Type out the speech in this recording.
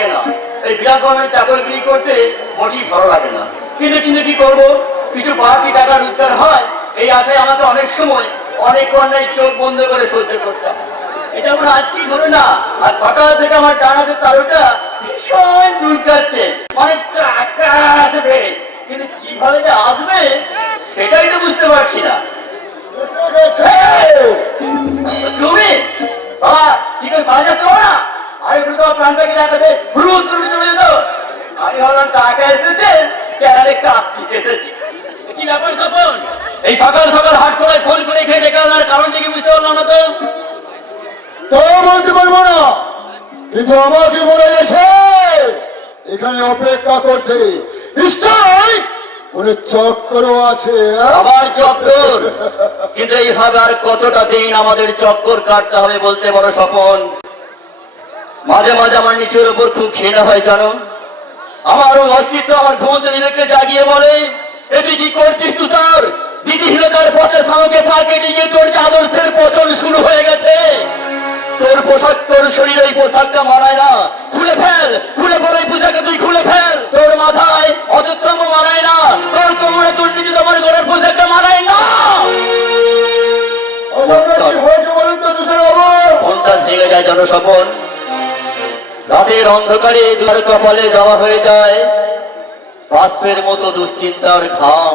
লাগে না। এই বিরাগমনের চাকরগিরি করতে মোটেই ভালো লাগে না। কিন্তু কিন্তু কি করবো, কিছু বাড়তি টাকা রোজগার হয়, এই আশায় আমাকে অনেক সময় অনেক অন্যায় চোখ বন্ধ করে সহ্য করতে হয়। এটা আমার আজকেই ধরে না, আর সকাল থেকে আমার ডানাতে তারুটা ভীষণ চুলকাচ্ছে, অনেকটা টাকা আসবে, কিন্তু কিভাবে যে আসবে সেটাই তো বুঝতে পারছি না। তুমি বাবা ঠিক আছে সারা যাচ্ছে না, আর একটু তো প্রাণ পাখি রাখাতে ভ্রুত করে চলে যেত। আমি ভাবলাম টাকা এসেছে, ক্যারারে কাপ দিতে এসেছি। কি ব্যাপার তপন, এই সকাল সকাল হাট করে ফোন করে খেয়ে ডেকে আনার কারণ থেকে বুঝতে পারলাম না তো। তাও বলতে পারবো না, কিন্তু আমাকে বলে গেছে এখানে অপেক্ষা করতে নিশ্চয় কোনো চক্র আছে। আবার চক্কর? কিন্তু এইভাবে আর কতটা দিন আমাদের চক্কর কাটতে হবে বলতে বড় স্বপন। মাঝে মাঝে আমার নিচের উপর খুব ঘৃণা হয় জানো। আমার অস্তিত্ব আমার ঘুমন্ত বিবেককে জাগিয়ে বলে, এ তুই কি করছিস তুষার? বিধিহীনতার পথে সামকে ফাঁকে দিকে তোর যে আদর্শের পচন শুরু হয়ে গেছে। তোর পোশাক, তোর শরীরে এই পোশাকটা মানায় না, খুলে ফেল, খুলে পড়ে এই পোশাকটা তুই খুলে ফেল। তোর মাথায় অযোধ্যম্য মানায় না, তোর কোমরে দুর্নীতি তোমার ঘরের পোশাকটা মানায় না। ফোনটা ভেঙে যায় জনস্বপন। রাতের অন্ধকারে দুয়ার কপালে জমা হয়ে যায় বাষ্পের মতো দুশ্চিন্তার ঘাম।